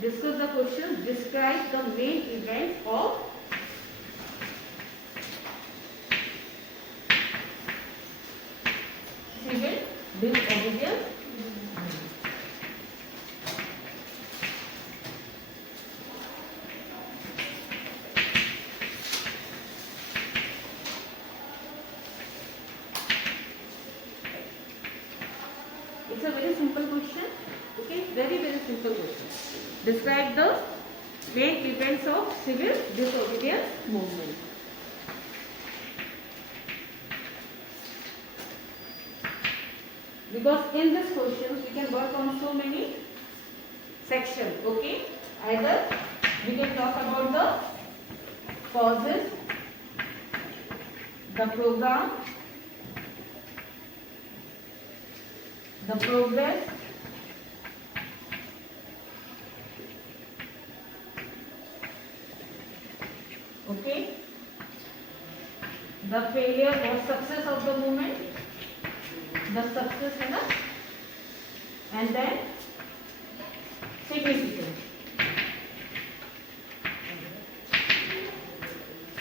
discuss the question. Describe the main events of civil disobedience. It's a very simple question. Okay, very simple question. Describe the main events of civil disobedience movement. Because in this question we can work on so many sections. Okay, either we can talk about the causes, the program, the progress, okay, the failure or success of the movement, the success है ना, and then significance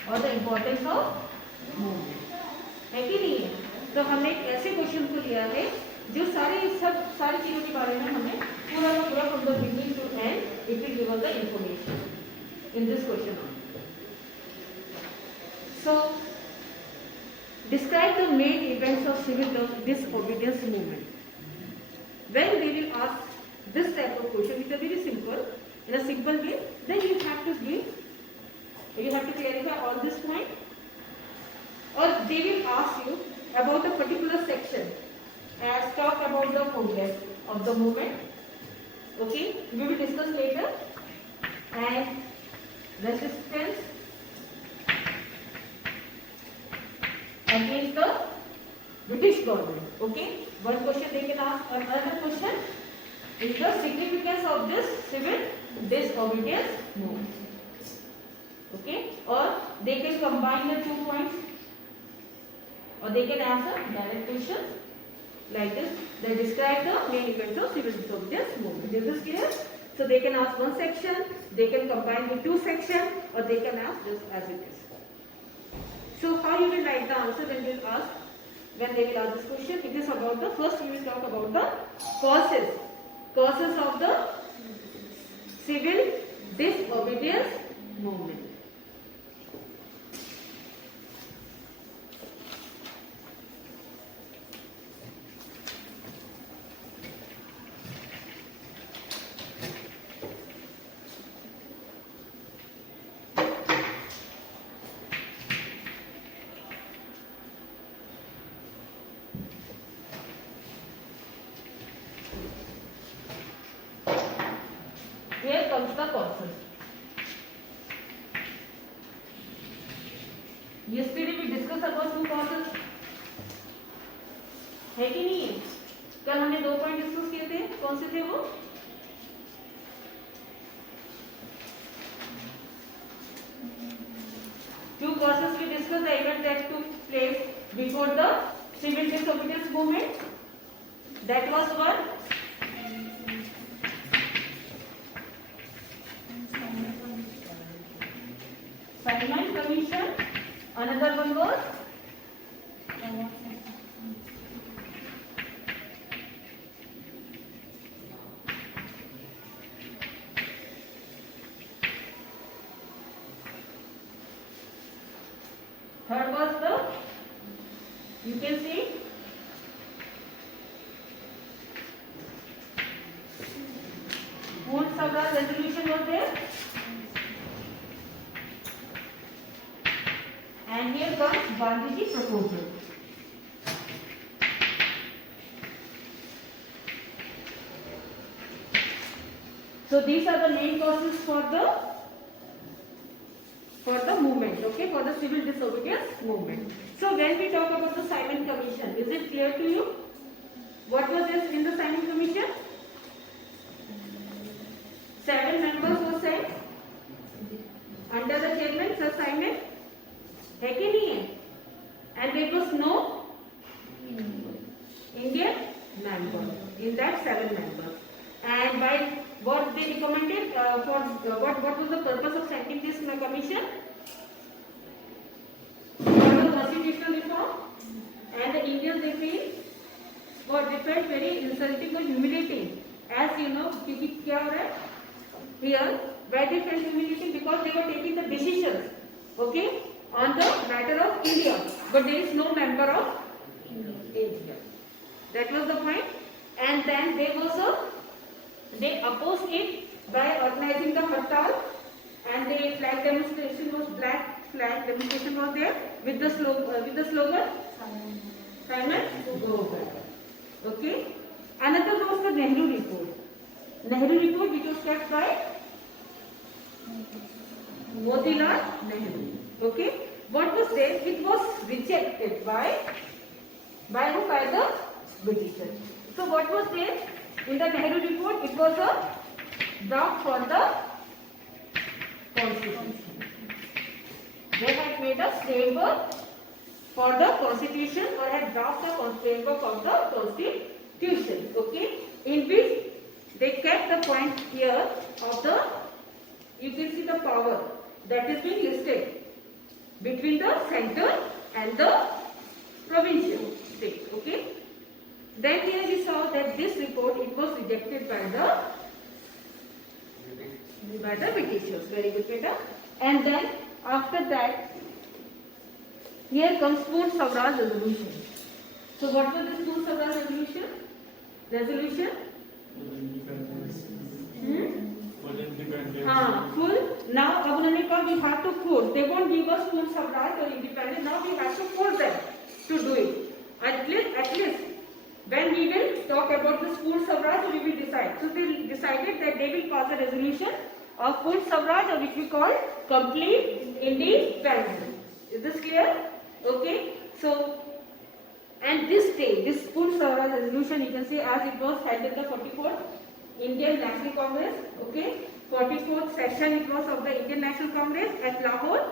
और the importance of movement. है कि नहीं है? तो हमने एक ऐसे क्वेश्चन को लिया है जो सारी चीजों के बारे में हमें पूरा का पूरा from the beginning to end it will give us the information in this question only. So describe the main events of civil disobedience movement. When they will ask this type of question, which are very simple, in a simple way, then you have to clarify all this point, or they will ask you about a particular section as talk about the progress of the movement. Okay, we will discuss later. And resistance against the British government. Okay, one question they can ask. Another question is the significance of this civil disobedience movement. Okay, or they can combine the 2 points, or they can answer direct questions like this. They describe the main events of civil disobedience movement. Is this clear? So they can ask one section, they can combine with 2 sections, or they can ask just as it is. So how you will write the answer when they will ask this question? It is about the first we will talk about the causes of the civil disobedience movement. Here comes the causes. Yesterday we discussed about 2 causes. है कि नहीं है? कल हमने 2 point discuss किए थे. कौन से थे वो? Two causes we discussed the event that took place before the civil disobedience movement. That was one. Simon Commission. Another one was third was the, you can see, Poon Sabha resolution was there. And here comes Gandhiji proposal. So these are the main causes for the movement, okay, for the civil disobedience movement. So when we talk about the Simon Commission, is it clear to you? What was this in the Simon Commission? 7 members were sent under the chairman Sir Simon. है कि नहीं है? And there was no Indian member in that 7 members. And by what they recommended what was the purpose of sending this commission? What was constitutional reform? And the Indians they felt very insulting or humiliating. As you know, क्योंकि क्या हो रहा है? Here, why they felt humiliating? Because they were taking the decisions, okay, on the matter of India, but there is no member of India. That was the point. And then they opposed it by organizing the Hartal, and the flag demonstration was there with the slogan Simon go back. Okay. Another was the Nehru report which was kept by Motilal Nehru. Okay. What was there? It was rejected by who? By the Britishers. So what was there in the Nehru report? It was a draft for the constitution. They had made a framework for the constitution, or had drafted a framework of the constitution. Okay, in which they kept the point here of the, you can see the power that is being listed between the center and the provincial states. Okay. Then here we saw that this report, it was rejected by the Britishers. Very good, beta. And then after that, here comes Poon Swaraj resolution. So what was this Poon Swaraj resolution? Full. Now अब उन्होंने कहा we have to force. They won't give us Poon Swaraj or independence. Now we have to force them to do it. At least. When we will talk about the Poon Swaraj, we will decide. So they decided that they will pass a resolution of Poon Swaraj, or which we call complete independence. Is this clear? Okay. So, and this day, this Poon Swaraj resolution, you can see as it was held in the 44th Indian National Congress. Okay. 44th session it was of the Indian National Congress at Lahore,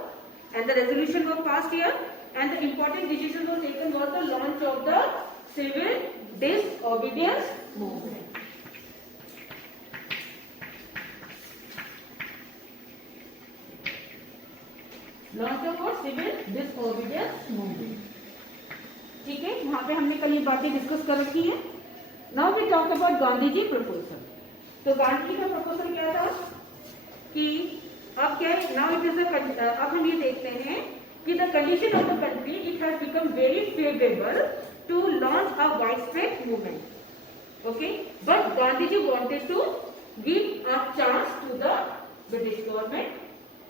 and the resolution was passed here. And the important decision was taken was the launch of the civil disobedience movement. Launch of what? Civil disobedience movement. ठीक है, वहाँ पे हमने कल ये बातें discuss कर रखी है. Now we talk about Gandhi ji proposal. तो गांधी जी का प्रपोजल क्या था कि अब क्या है? Now it is अब हम ये देखते हैं कि the condition of the country, it has become very favorable to launch a widespread movement. Okay, but Gandhiji wanted to give a chance to the British government.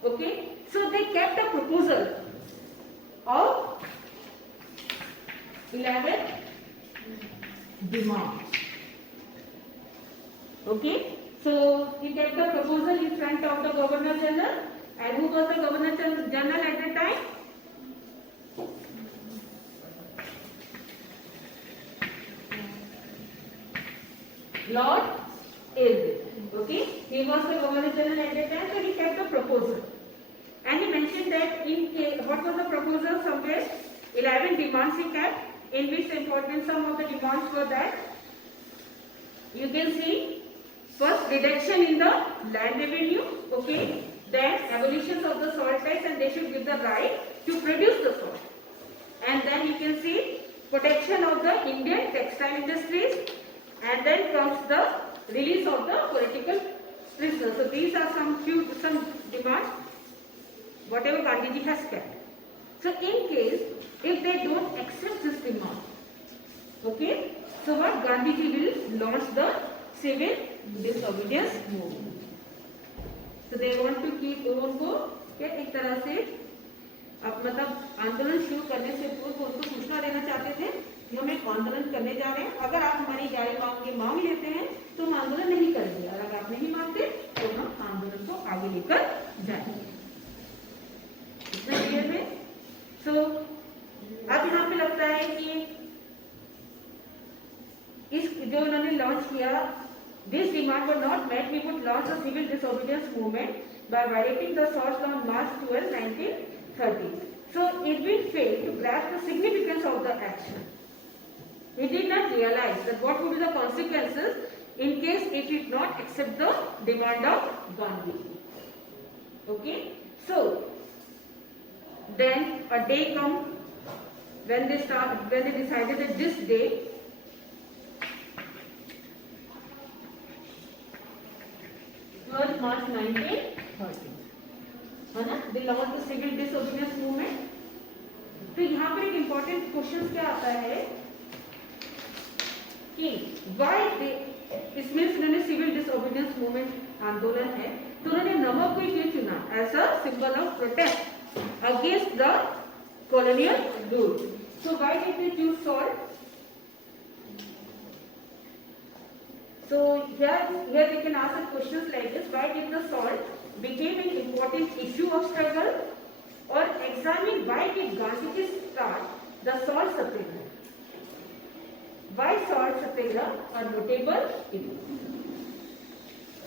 Okay, so they kept a proposal of 11 demands. Okay, so he kept the proposal in front of the Governor General, and who was the Governor General at the time? Lord Irwin. Okay, he was the Governor General at that time, so he kept a proposal, and he mentioned that what was the proposal? Somewhere 11 demands he kept, in which the important some of the demands were that you can see first reduction in the land revenue. Okay, then abolition of the soil tax, and they should give the right to produce the soil, and then you can see protection of the Indian textile industries. And then comes the release of the political prisoners. So these are some demands, whatever Gandhiji has kept. So in case if they don't accept this demand, okay, so what Gandhiji will launch the civil disobedience movement. So they want to keep उनको क्या एक तरह से अब मतलब आंदोलन शुरू करने से पूर्व उनको सूचना देना चाहते थे कि हम एक आंदोलन करने जा रहे हैं. अगर आप हमारी गाड़ी मांग लेते हैं तो हम आंदोलन नहीं करेंगे, और अगर आप नहीं मांगते तो हम आंदोलन को आगे लेकर जाएंगे. इतना क्लियर है? सो अब यहाँ पे लगता है कि इस जो उन्होंने लॉन्च किया, this demand were not met, we would launch a civil disobedience movement by violating the SORS law on March 12, 1930. So Irwin failed to grasp the significance of the action. He did not realize that what would be the consequences in case it did not accept the demand of Gandhi. Okay, so then a day come when they decided that this day March 1930 है ना, they launched the civil disobedience movement. तो यहाँ पर एक important question क्या आता है कि वाई दे, इसमें उन्होंने सिविल डिसओबीडियंस मूवमेंट आंदोलन है तो उन्होंने नमक को क्यों चुना as a symbol of protest against the colonial rule. So why did they choose salt? So here we can ask questions like this: why did the salt became an important issue of struggle? Or examine why did Gandhiji start the salt satyagraha? Why salt satyagraha are notable events?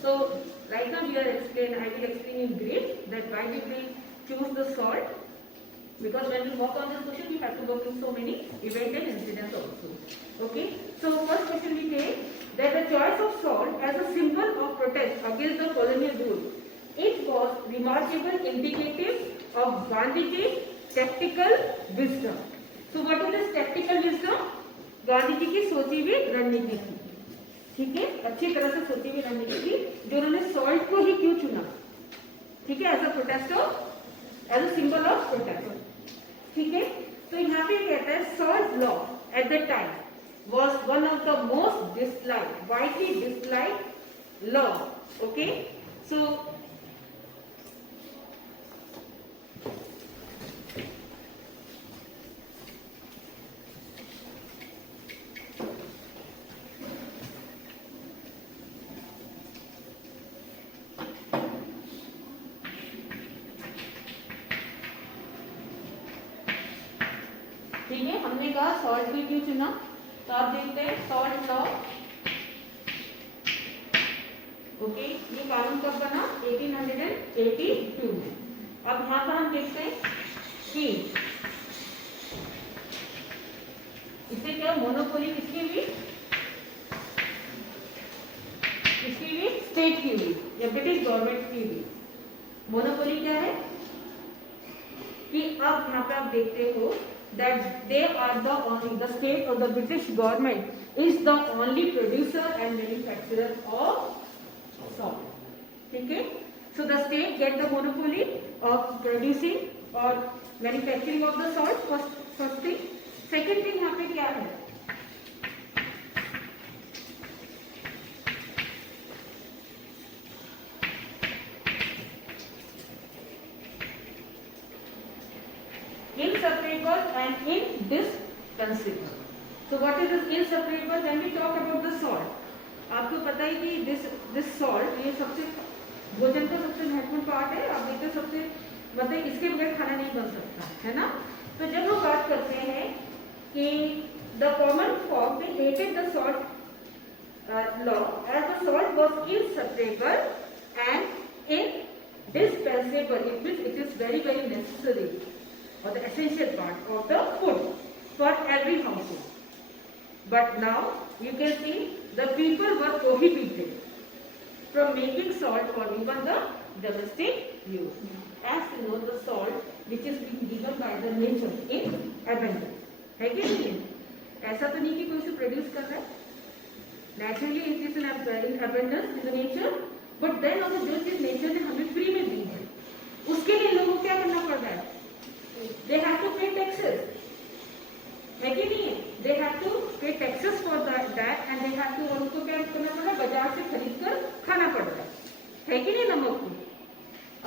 So right now I will explain in brief that why did we choose the salt? Because when we work on this question, we have to work in so many events and incidents also. Okay. So first question we take that the choice of salt as a symbol of protest against the colonial rule. It was remarkable indicative of Gandhiji's tactical wisdom. So what is this tactical wisdom? Gandhi ji की सोची हुई रणनीति थी, ठीक है, अच्छी तरह से सोची हुई रणनीति थी जो उन्होंने सॉल्ट को ही क्यों चुना, ठीक है, as a protester, as a symbol of protest, ठीक है। तो यहाँ पे कहता है salt law at the time was one of the most disliked, widely disliked law, okay. So ठीक है, हमने कहा सॉल्ट भी क्यों चुना, तो आप देखते हैं सॉल्ट लॉ, ओके, ये कानून कब बना 1882 में। अब यहाँ पर हम देखते हैं कि इससे क्या मोनोपोली किसकी हुई, स्टेट की हुई या ब्रिटिश गवर्नमेंट की हुई। मोनोपोली क्या है कि अब यहाँ पे आप देखते हो that they are the state or the British government is the only producer and manufacturer of salt, ठीक है। So the state get the monopoly of producing or manufacturing of the salt, first thing. Second thing यहाँ पे क्या है, inseparable and indispensable. So what is this inseparable? When we talk about the salt, आपको पता है कि this salt ये सबसे भोजन का सबसे महत्वपूर्ण पार्ट है। आप देखते सबसे मतलब इसके बगैर खाना नहीं बन सकता है ना। तो जब हम बात करते हैं कि the common folk they hated the salt law as the salt was inseparable and indispensable. It means it is very very necessary or the essential part of the food for every household. But now you can see the people were prohibited from making salt for even the domestic use. As you know, the salt which is being given by the nature in abundance, है कि नहीं? ऐसा तो नहीं कि कोई उसे produce कर रहा है, naturally it is in abundance in the nature, but then also जो चीज नेचर ने हमें फ्री में दी है उसके लिए लोगों को क्या करना पड़ रहा है, they have to pay taxes, है कि नहीं? they have to pay taxes for that and they have to उनको क्या करना पड़ रहा है, बाजार से खरीद कर खाना पड़ रहा है कि नहीं नमक को।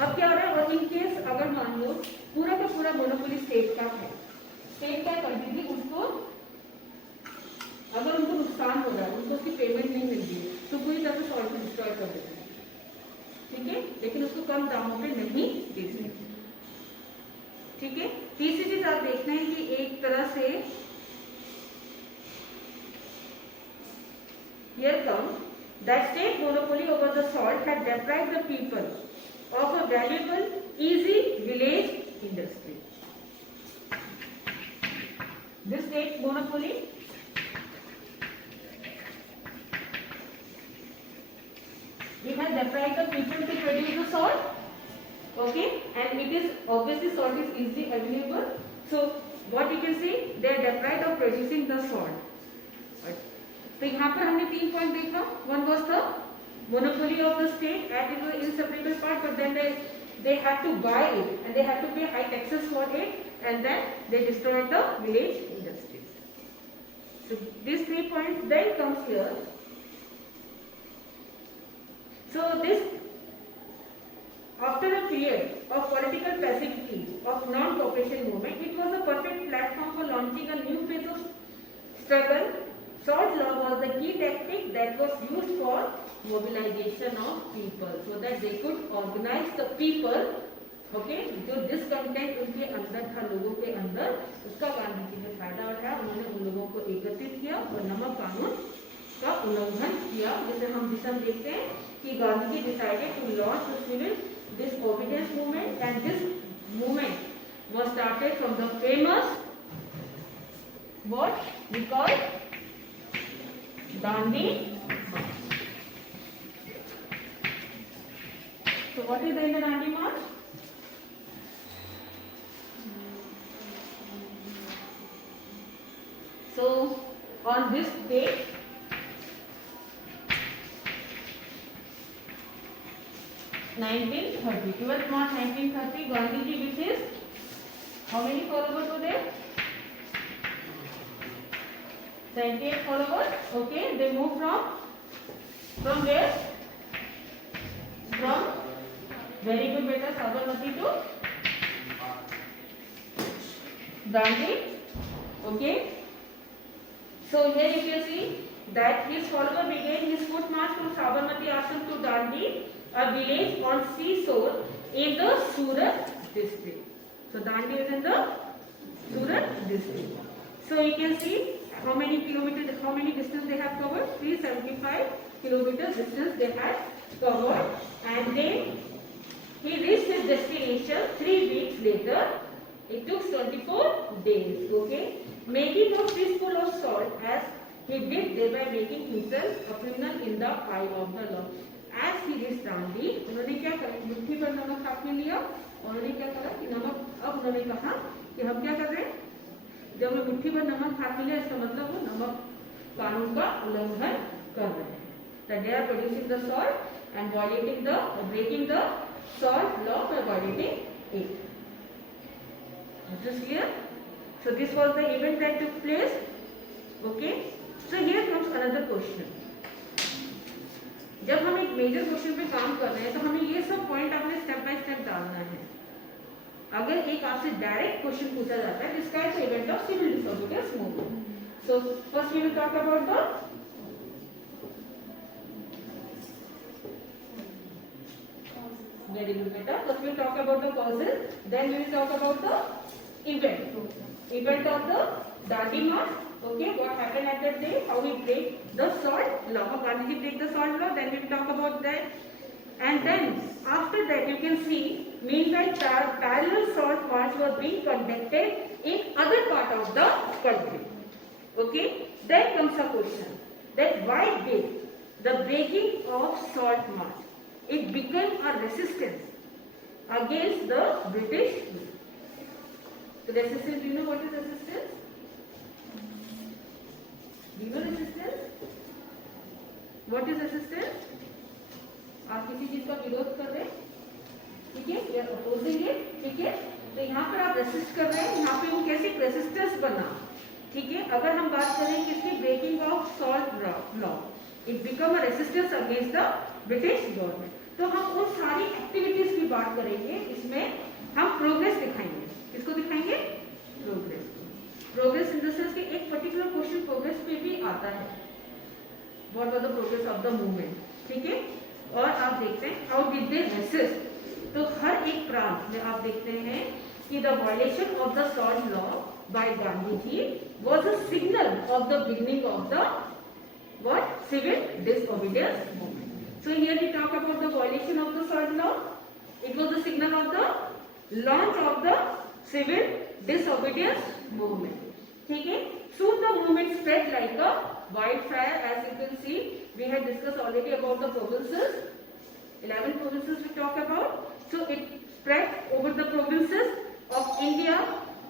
अब क्या हो रहा है, और इन केस अगर मान लो पूरा का पूरा मोनोपोली स्टेट का है, स्टेट क्या कर देगी उसको, अगर उनको नुकसान हो रहा है, उनको उसकी पेमेंट नहीं मिल रही है तो पूरी तरह से सॉल्ट को डिस्ट्रॉय कर देते हैं, ठीक है, लेकिन उसको कम दामों पे नहीं दे सकते, ठीक है। तीसरी चीज आप देखते हैं कि एक तरह से here comes that state monopoly over the salt had deprived the people of a valuable easy village industry. This state monopoly it has deprived the people to produce the salt. Okay, and it is obviously salt is easily available. So what you can say, they are deprived of producing the salt. तो यहाँ पर हमने 3 point देखा. One was the monopoly of the state and it was an inseparable part, but then they had to buy it and they had to pay high taxes for it, and then they destroyed the village industries. So these 3 points then comes here. So this, after a period of political passivity of non-cooperation movement, it was a perfect platform for launching a new phase of struggle. Salt law was the key tactic that was used for mobilization of people, so that they could organize the people. Okay, जो discontent उनके अंदर था, लोगों के अंदर, उसका गांधी जी ने फायदा उठाया. उन्होंने उन लोगों को एकत्रित किया और नमक कानून का उल्लंघन किया. जिसे हम देखते हैं कि Gandhi ji decided to launch the civil disobedience movement, and this movement was started from the famous what we call Dandi March. So what is in the Dandi March? So on this date, (1930), 12th March 1930, Gandhi ji with his how many followers were there? 78 followers. Okay, they moved from where? From, very good beta, Sabarmati to Dandi. Okay, so here you can see that his follower began his foot march from Sabarmati Ashram to Dandi, a village on seashore in the Surat district. So Dandi is in the Surat district. So you can see how many kilometers, how many distance they have covered. 375 kilometers distance they had covered, and then he reached his destination 3 weeks later. It took 24 days. Okay, making a fistful of salt as he did, thereby making himself a criminal in the eye of the law. As he reached Dandi, उन्होंने क्या करा, मुट्ठी भर नमक हाथ में लिया. उन्होंने क्या करा कि नमक, अब उन्होंने कहा कि हम क्या कर रहे हैं, जब हमें मुट्ठी भर नमक हाथ में लिया, इसका मतलब वो नमक कानून का उल्लंघन कर रहे हैं. That they are producing the salt and violating the, breaking the salt law by violating it. Is this clear? So this was the event that took place. Okay. So here comes another question. जब हम एक major question पे काम कर रहे हैं तो हमें ये सब पॉइंट आपने स्टेप बाय स्टेप डालना है. अगर एक आपसे डायरेक्ट क्वेश्चन पूछा जाता है, describe the event of civil disobedience movement. So first we will talk about the very good beta. First we will talk about the causes, then we will talk about the event of the Dandi March. Okay, what happened at that day, how we break the salt law, how Gandhi break the salt law, then we will talk about that. And then after that you can see, meanwhile parallel salt march were being conducted in other part of the country. Okay, then comes a question that why did the breaking of salt march, it became a resistance against the British rule. So resistance, do you know what is resistance? Do you know resistance? What is resistance? आप किसी चीज का विरोध कर रहे हैं, ठीक है, या अपोजिंग है, ठीक है. तो यहाँ पर आप रेसिस्ट कर रहे हैं, यहाँ पे वो कैसे रेसिस्टेंस बना, ठीक है. अगर हम बात करें किसकी, breaking of salt law, it become a resistance against the British government. तो हम उन सारी एक्टिविटीज की बात करेंगे, इसमें हम प्रोग्रेस दिखाएंगे. किसको दिखाएंगे? Progress. Progress in the sense कि एक पर्टिकुलर क्वेश्चन प्रोग्रेस पे भी आता है, what was the progress of the movement, ठीक है. और आप देखते हैं हाउ डिड दे रेसिस्ट. तो हर एक प्रांत में आप देखते हैं कि the violation of the salt law by Gandhi ji was a signal of the beginning of the what, civil disobedience movement. So here we talk about the violation of the salt law. It was the signal of the launch of the civil disobedience movement. ठीक है. Soon the movement spread like a wildfire. As you can see, we had discussed already about the provinces. 11 provinces we talk about. So it spread over the provinces of India.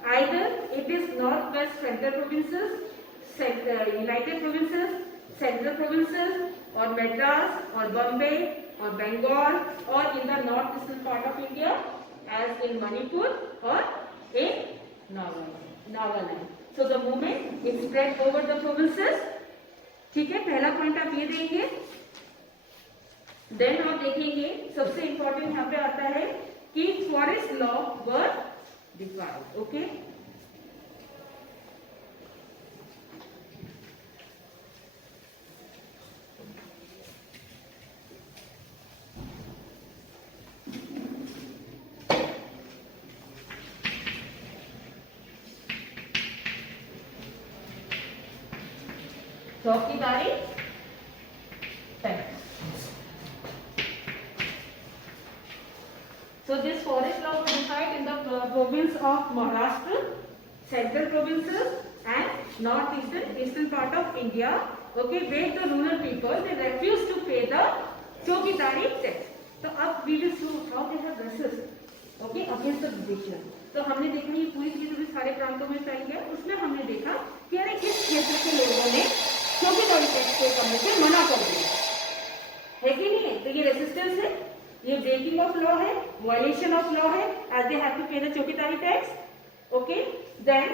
Either it is northwest central provinces, United provinces, central provinces, or Madras, or Bombay, or Bengal, or in the northeastern part of India, as in Manipur or in Nagaland. So the movement is spread over the provinces. ठीक है, पहला point आप ये देंगे. Then आप देखेंगे सबसे important यहाँ पे आता है कि forest law were defined. Okay, चौकीदारी tax. So this forest law was decided in the province of Maharashtra, central provinces and northeastern eastern part of India. Okay, where the rural people they refuse to pay the चौकीदारी tax. तो अब we will show how they have resisted. Okay, against the Britishers. तो हमने देखा ये पूरी चीज भी सारे प्रांतों में फैल गया. उसमें हमने देखा कि अरे किस क्षेत्र के लोगों ने चौकीदारी टैक्स पे करने से मना कर दिया है कि नहीं है. तो ये रेसिस्टेंस है, ये ब्रेकिंग ऑफ लॉ है, वायलेशन ऑफ लॉ है, as they have to pay the chaukidari tax. Okay, then